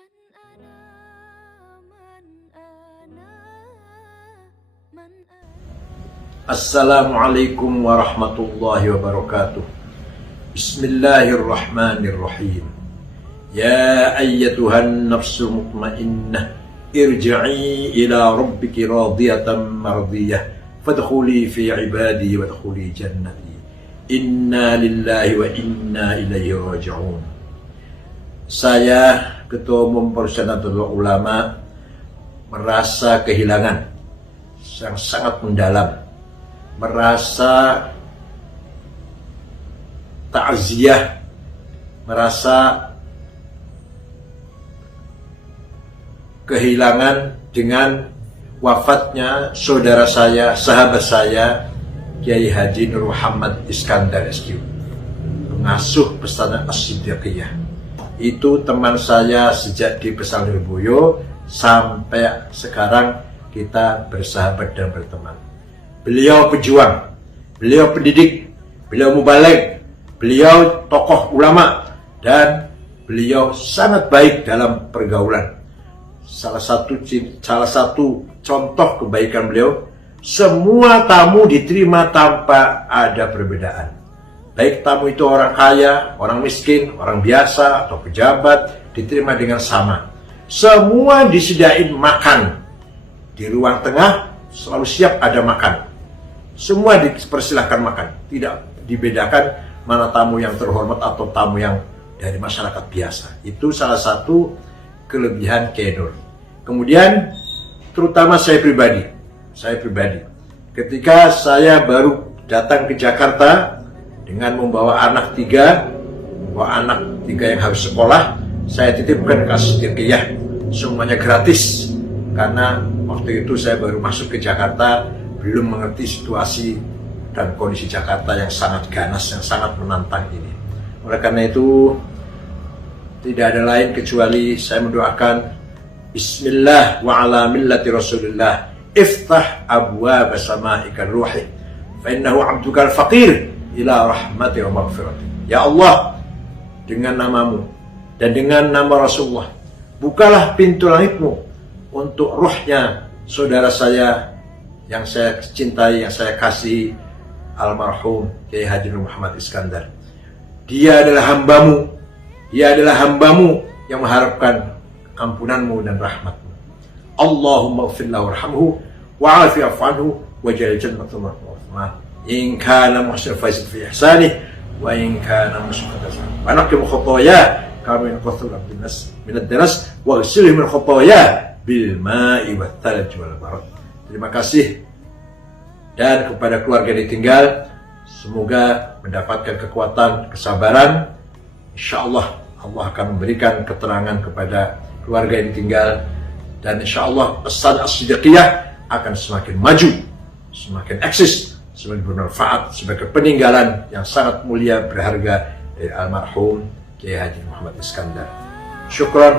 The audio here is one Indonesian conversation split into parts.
من أنا من أنا من أنا Assalamualaikum warahmatullahi wabarakatuh. Bismillahirrahmanirrahim. Ya ayyatuhan nafsul mutmainnah, irji'i ila rabbiki radiyatan mardiyah, fadkhuli fi ibadi wadkhuli jannati. Inna lillahi wa inna ilaihi raji'un. Saya, Ketua Umum Persatuan Ulama, merasa kehilangan yang sangat mendalam, merasa takziah, merasa kehilangan dengan wafatnya saudara saya, sahabat saya, Kiai Haji Nur Muhammad Iskandar SQ, pengasuh Pesantren As-Siddiqiyah. Itu teman saya sejak di Pesantren Lirboyo sampai sekarang kita bersahabat dan berteman. Beliau pejuang, beliau pendidik, beliau mubaligh, beliau tokoh ulama, dan beliau sangat baik dalam pergaulan. Salah satu contoh kebaikan beliau, semua tamu diterima tanpa ada perbedaan. Baik tamu itu orang kaya, orang miskin, orang biasa, atau pejabat, diterima dengan sama. Semua disediain makan. Di ruang tengah selalu siap ada makan. Semua dipersilahkan makan. Tidak dibedakan mana tamu yang terhormat atau tamu yang dari masyarakat biasa. Itu salah satu kelebihan Kiai Nur. Kemudian terutama saya pribadi, ketika saya baru datang ke Jakarta dengan membawa anak tiga yang harus sekolah, saya titipkan ke As-Siddiqiyah, semuanya gratis. Karena waktu itu saya baru masuk ke Jakarta, belum mengerti situasi dan kondisi Jakarta yang sangat ganas, yang sangat menantang ini. Oleh karena itu, tidak ada lain kecuali saya mendoakan Bismillah wa ala millati Rasulillah, iftah abwaab sama'ikal ruhi, fa innahu abdukal faqir ila rahmati wa maghfirati. Ya Allah, dengan namamu dan dengan nama Rasulullah, bukalah pintu langitmu untuk ruhnya saudara saya yang saya cintai, yang saya kasih, almarhum Kiai Haji Nur Muhammad Iskandar. Dia adalah hambamu yang mengharapkan ampunanmu dan rahmatmu. Allahumma ighfir lahu warhamhu wa'afi anhu waj'al jannatahu ma'wah. In kana muhsin fazid fi ihsanih wa in kana musyi'an wa naqim khotoya kama yanquthu min ad-danas wa ghsilhu min khotoya bil ma'i wat thalj wal barad. Terima kasih, dan kepada keluarga yang ditinggal, semoga mendapatkan kekuatan, kesabaran. Insyaallah Allah akan memberikan keterangan kepada keluarga yang ditinggal, dan insyaallah pesan As-Siddiqiyah akan semakin maju, semakin eksis, semakin bermanfaat sebagai peninggalan yang sangat mulia, berharga dari almarhum Kiai Haji Muhammad Iskandar. Syukran.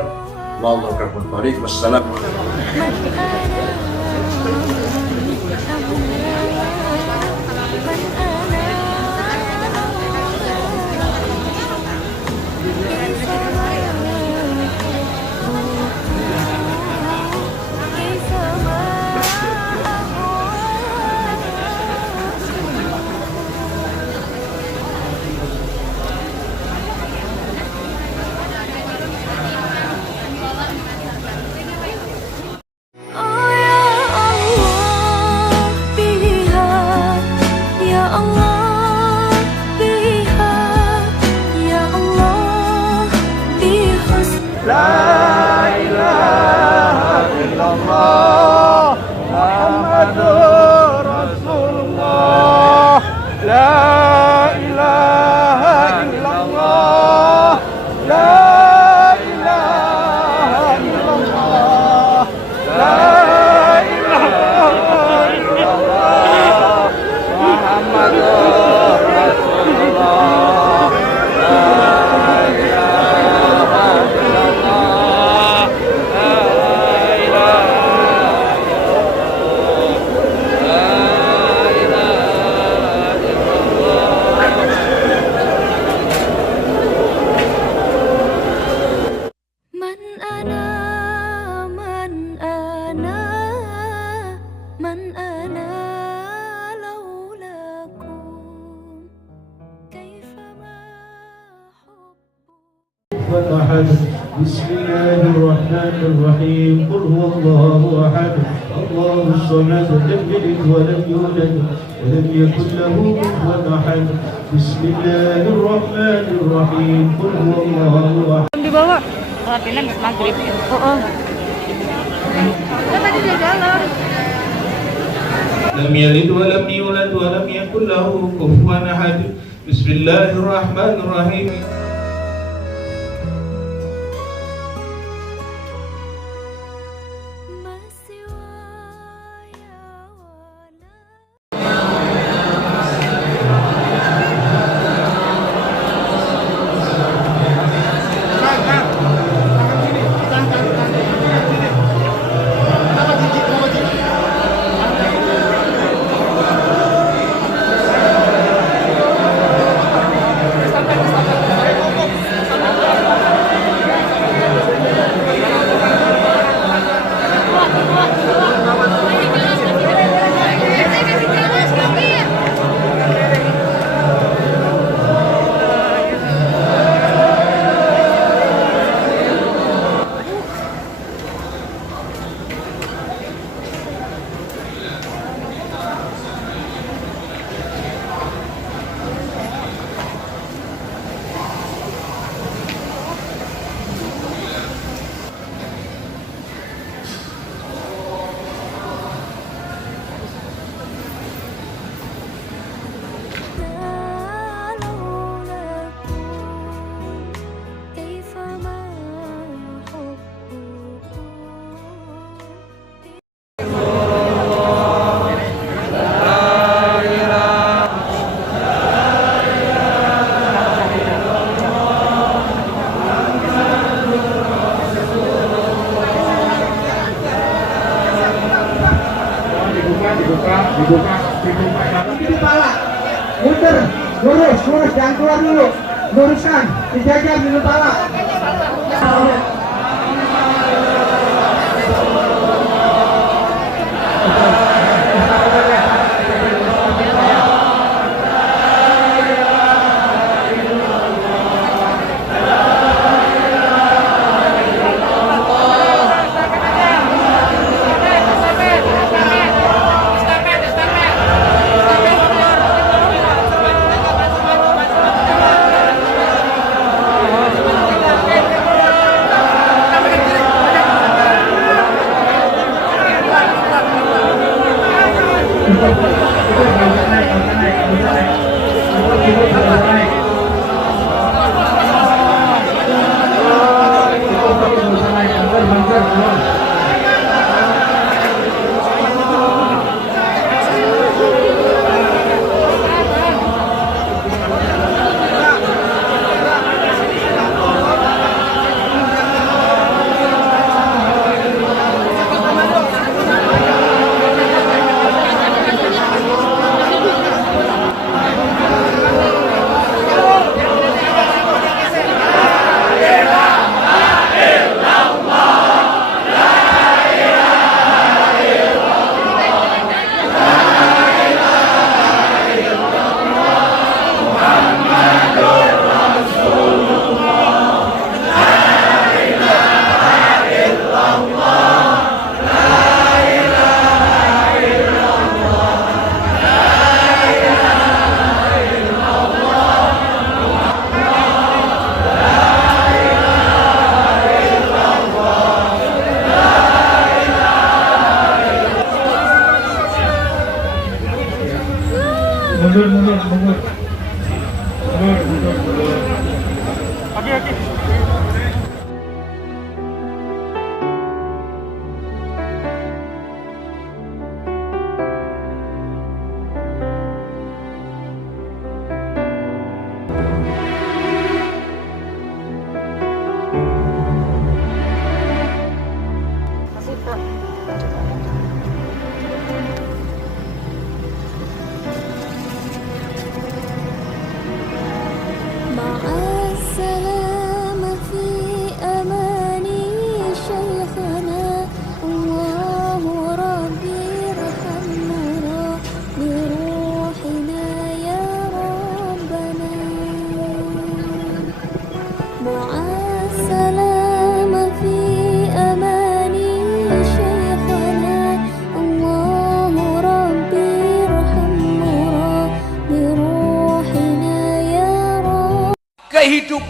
Wallahu a'lam. Wassalamualaikum. بسم الله الرحمن الرحيم قل هو الله أحد الله الصمد لم يلد ولم يولد ولم يكن له كفوا أحد بسم الله الرحمن الرحيم قل هو الله أحد. Dibawa. Latihan habis maghrib. Oh. Tadi di dalam. لم يلد ولم يولد ولم يكن له كفوا أحد بسم الله الرحمن الرحيم. dibuka ini kepala muter lurus jangan keluar dulu, luruskan dijaga di kepala.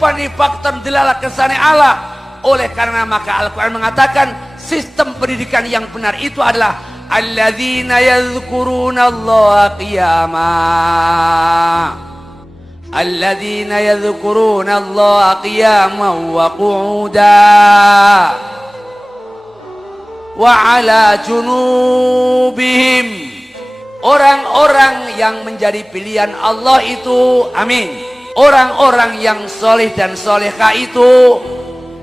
rupani faktor delalah kesane Allah. Oleh karena maka Al-Quran mengatakan sistem pendidikan yang benar itu adalah alladzina yadhkuruna Allah qiyamah, alladzina yadhkuruna Allah qiyaman wa qu'udan wa ala junubihim. Orang-orang yang menjadi pilihan Allah itu, amin, orang-orang yang soleh dan solehah itu,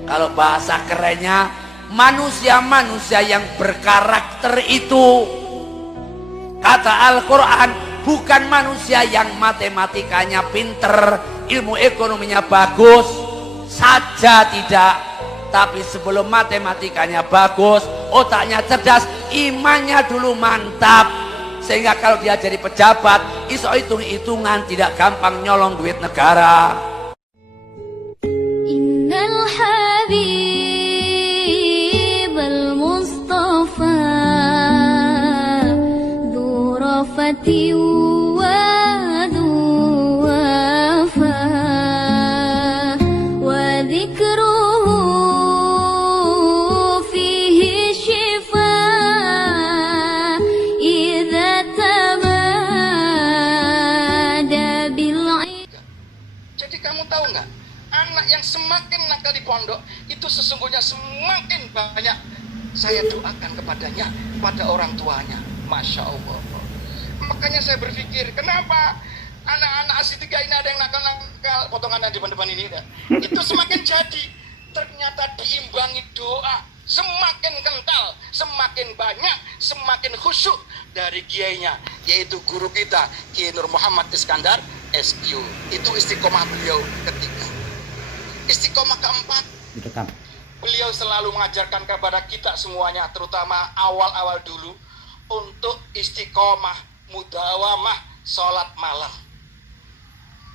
kalau bahasa kerennya, manusia-manusia yang berkarakter itu. Kata Al-Quran, bukan manusia yang matematikanya pinter, ilmu ekonominya bagus saja, tidak. Tapi sebelum matematikanya bagus, otaknya cerdas, imannya dulu mantap. Sehingga kalau dia jadi pejabat, iso hitung-hitungan, tidak gampang nyolong duit negara. Innal habib al-mustafa dhu rafati wa dhu wafa wa dhikruhu fihi shifa idza tamada bil. Jadi kamu tahu nggak, anak yang semakin nakal di pondok itu sesungguhnya semakin banyak saya doakan kepadanya, pada orang tuanya. Masya Allah. Makanya saya berpikir, kenapa anak-anak ASI 3 ini ada yang nakal-nakal, potongan yang di depan ini, itu semakin jadi. Ternyata diimbangi doa, semakin kental, semakin banyak, semakin khusyuk dari kiainya, yaitu guru kita Kiai Nur Muhammad Iskandar SQ. Itu istiqomah beliau ketiga. Istiqomah keempat, beliau selalu mengajarkan kepada kita semuanya, terutama awal-awal dulu, untuk istiqomah mudawamah sholat malam.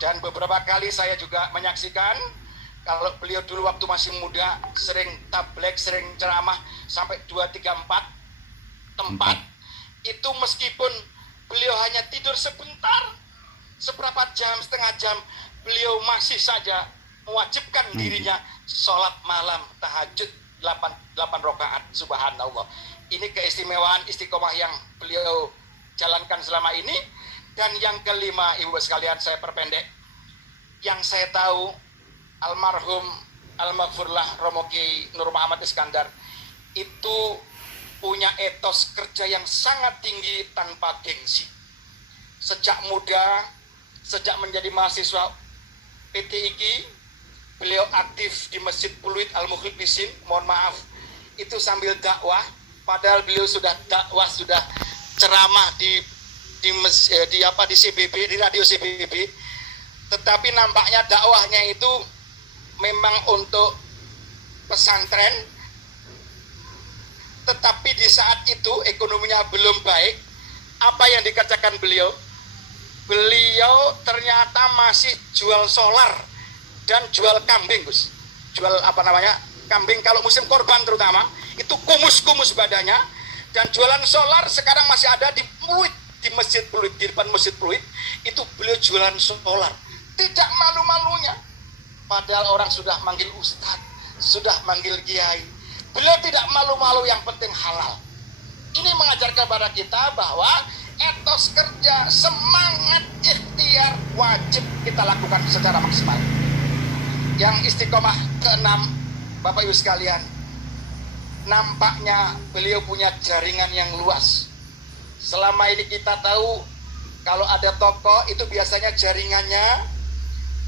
Dan beberapa kali saya juga menyaksikan kalau beliau dulu waktu masih muda sering tablek, sering ceramah sampai 2, 3, 4 tempat. Itu meskipun beliau hanya tidur sebentar, seberapa jam, setengah jam, beliau masih saja mewajibkan dirinya sholat malam tahajud 8 rakaat. Subhanallah. Ini keistimewaan istiqomah yang beliau jalankan selama ini. Dan yang kelima, ibu sekalian, saya perpendek, yang saya tahu almarhum al-maghfurlah Romo Kiai Nur Muhammad Iskandar itu punya etos kerja yang sangat tinggi tanpa gengsi. Sejak muda, sejak menjadi mahasiswa PTIQ, beliau aktif di Masjid Puluit Al-Mukhlisin, mohon maaf, itu sambil dakwah, padahal beliau sudah dakwah, sudah ceramah di CBB, di radio CBB, tetapi nampaknya dakwahnya itu memang untuk pesantren. Tetapi di saat itu ekonominya belum baik. Apa yang dikerjakan beliau? Beliau ternyata masih jual solar dan jual kambing, Gus. Jual kambing kalau musim korban terutama, itu kumus-kumus badannya. Dan jualan solar sekarang masih ada di Pluit, di Masjid Pluit, di depan Masjid Pluit, itu beliau jualan solar. Tidak malu-malunya. Padahal orang sudah manggil ustadz, sudah manggil kiai. Beliau tidak malu-malu, yang penting halal. Ini mengajarkan kepada kita bahwa etos kerja, semangat ikhtiar wajib kita lakukan secara maksimal. Yang istiqomah keenam, Bapak Ibu sekalian, nampaknya beliau punya jaringan yang luas. Selama ini kita tahu kalau ada tokoh itu biasanya jaringannya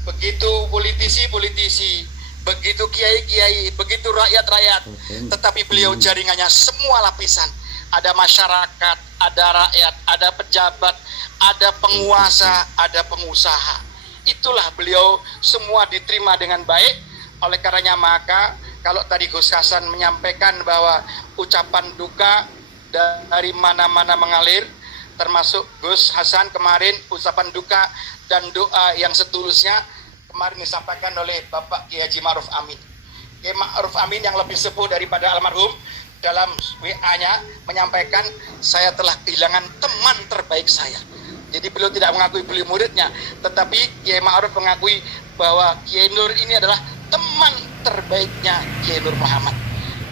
begitu politisi-politisi, begitu kiai-kiai, begitu rakyat-rakyat. Tetapi beliau jaringannya semua lapisan. Ada masyarakat, ada rakyat, ada pejabat, ada penguasa, ada pengusaha. Itulah beliau semua diterima dengan baik. Oleh karenanya maka kalau tadi Gus Hasan menyampaikan bahwa ucapan duka dari mana-mana mengalir, termasuk Gus Hasan kemarin ucapan duka dan doa yang setulusnya kemarin disampaikan oleh Bapak Kiai Haji Ma'ruf Amin. Kiai Ma'ruf Amin yang lebih sepuh daripada almarhum dalam WA-nya menyampaikan, saya telah kehilangan teman terbaik saya. Jadi beliau tidak mengakui beliau muridnya, tetapi Kiai Ma'ruf mengakui bahwa Kiai Nur ini adalah teman terbaiknya Kiai Nur Muhammad.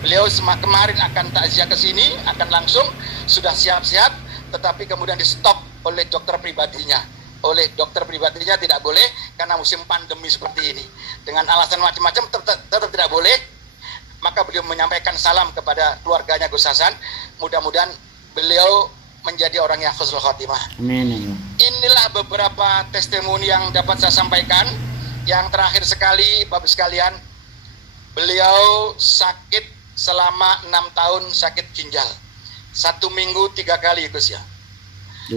Beliau kemarin akan takziah ke sini, akan langsung sudah siap-siap, tetapi kemudian di stop oleh dokter pribadinya. Oleh dokter pribadinya tidak boleh karena musim pandemi seperti ini. Dengan alasan macam-macam tetap tidak boleh. Maka beliau menyampaikan salam kepada keluarganya Gus Hasan. Mudah-mudahan beliau menjadi orang yang husnul khotimah. Amin. Inilah beberapa testimoni yang dapat saya sampaikan. Yang terakhir sekali, Bapak sekalian, beliau sakit selama 6 tahun, sakit ginjal. 1 minggu 3 kali, Gus ya.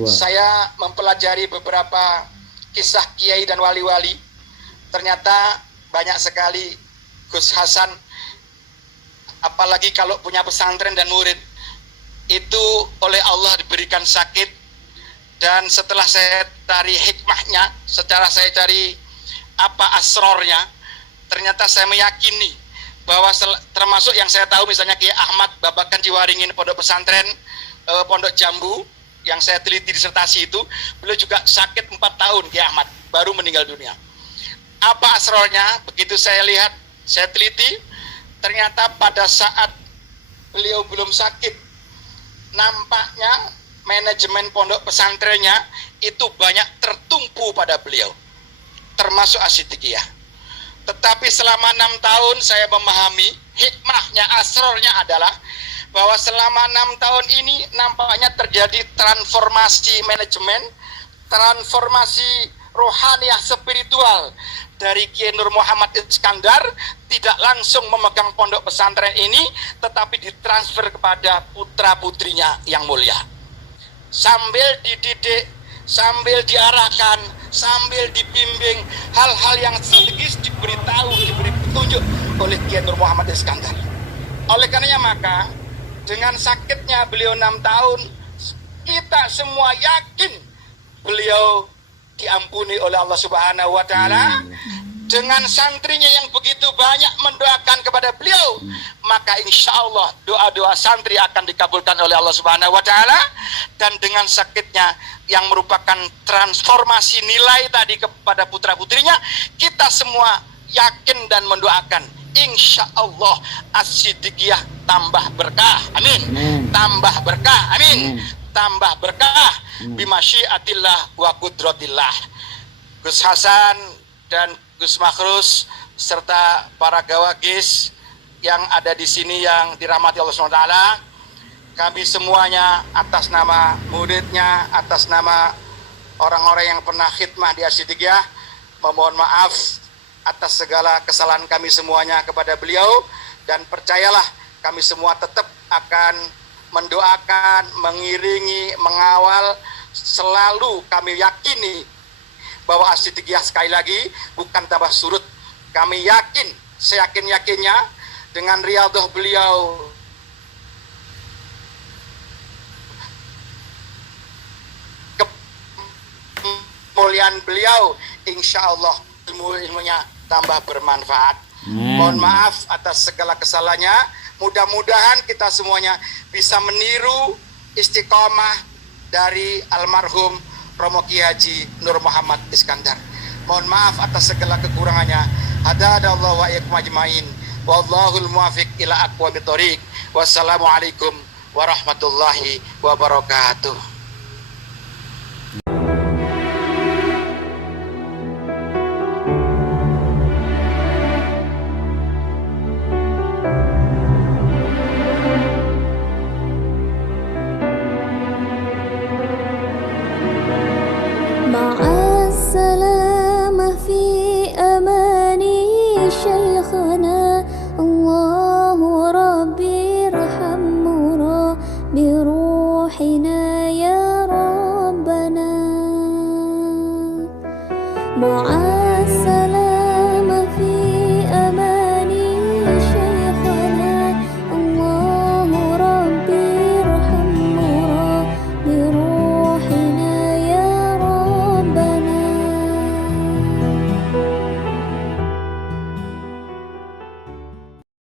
Saya mempelajari beberapa kisah kiai dan wali-wali. Ternyata banyak sekali Gus Hasan, apalagi kalau punya pesantren dan murid, itu oleh Allah diberikan sakit. Dan setelah saya cari hikmahnya, setelah saya cari apa asrornya, ternyata saya meyakini bahwa termasuk yang saya tahu misalnya Kiai Ahmad Babakan Jiwaringin, pondok pesantren Pondok Jambu yang saya teliti disertasi itu, beliau juga sakit 4 tahun Kiai Ahmad, baru meninggal dunia. Apa asrornya? Begitu saya lihat, saya teliti, ternyata pada saat beliau belum sakit, nampaknya manajemen pondok pesantrennya itu banyak tertumpu pada beliau, termasuk Asyidikiyah. Tetapi selama 6 tahun saya memahami hikmahnya, asrornya adalah bahwa selama 6 tahun ini nampaknya terjadi transformasi manajemen, transformasi rohaniah spiritual dari Kiai Nur Muhammad Iskandar, tidak langsung memegang pondok pesantren ini, tetapi ditransfer kepada putra-putrinya yang mulia. Sambil dididik, sambil diarahkan, sambil dibimbing, hal-hal yang strategis diberitahu, diberi petunjuk oleh Kiai Nur Muhammad Iskandar. Oleh karenanya maka, dengan sakitnya beliau 6 tahun, kita semua yakin beliau diampuni oleh Allah Subhanahu wa Ta'ala. Dengan santrinya yang begitu banyak mendoakan kepada beliau, maka insya Allah doa-doa santri akan dikabulkan oleh Allah Subhanahu wa Ta'ala. Dan dengan sakitnya yang merupakan transformasi nilai tadi kepada putra-putrinya, kita semua yakin dan mendoakan, insya Allah Asyidikiyah tambah berkah, amin. Tambah berkah, amin. Tambah berkah bimasyiatillah wa qudratillah. Gus Hasan dan Gus Makhrus serta para gawagis yang ada di sini yang dirahmati Allah SWT, kami semuanya atas nama muridnya, atas nama orang-orang yang pernah khidmah di Asyidikiyah, memohon maaf atas segala kesalahan kami semuanya kepada beliau. Dan percayalah, kami semua tetap akan mendoakan, mengiringi, mengawal. Selalu kami yakini bahwa Asyidikiyah sekali lagi bukan tambah surut. Kami yakin, seyakin-yakinnya dengan riyadhah beliau, kemuliaan beliau, insya Allah ilmunya tambah bermanfaat. Mohon maaf atas segala kesalahannya. Mudah-mudahan kita semuanya bisa meniru istiqomah dari almarhum Romo Kiai Haji Nur Muhammad Iskandar. Mohon maaf atas segala kekurangannya. Hadadallahu wa iyyakum ajmain. Wallahul muwaffiq ila aqwamit thoriq. Wassalamualaikum warahmatullahi wabarakatuh.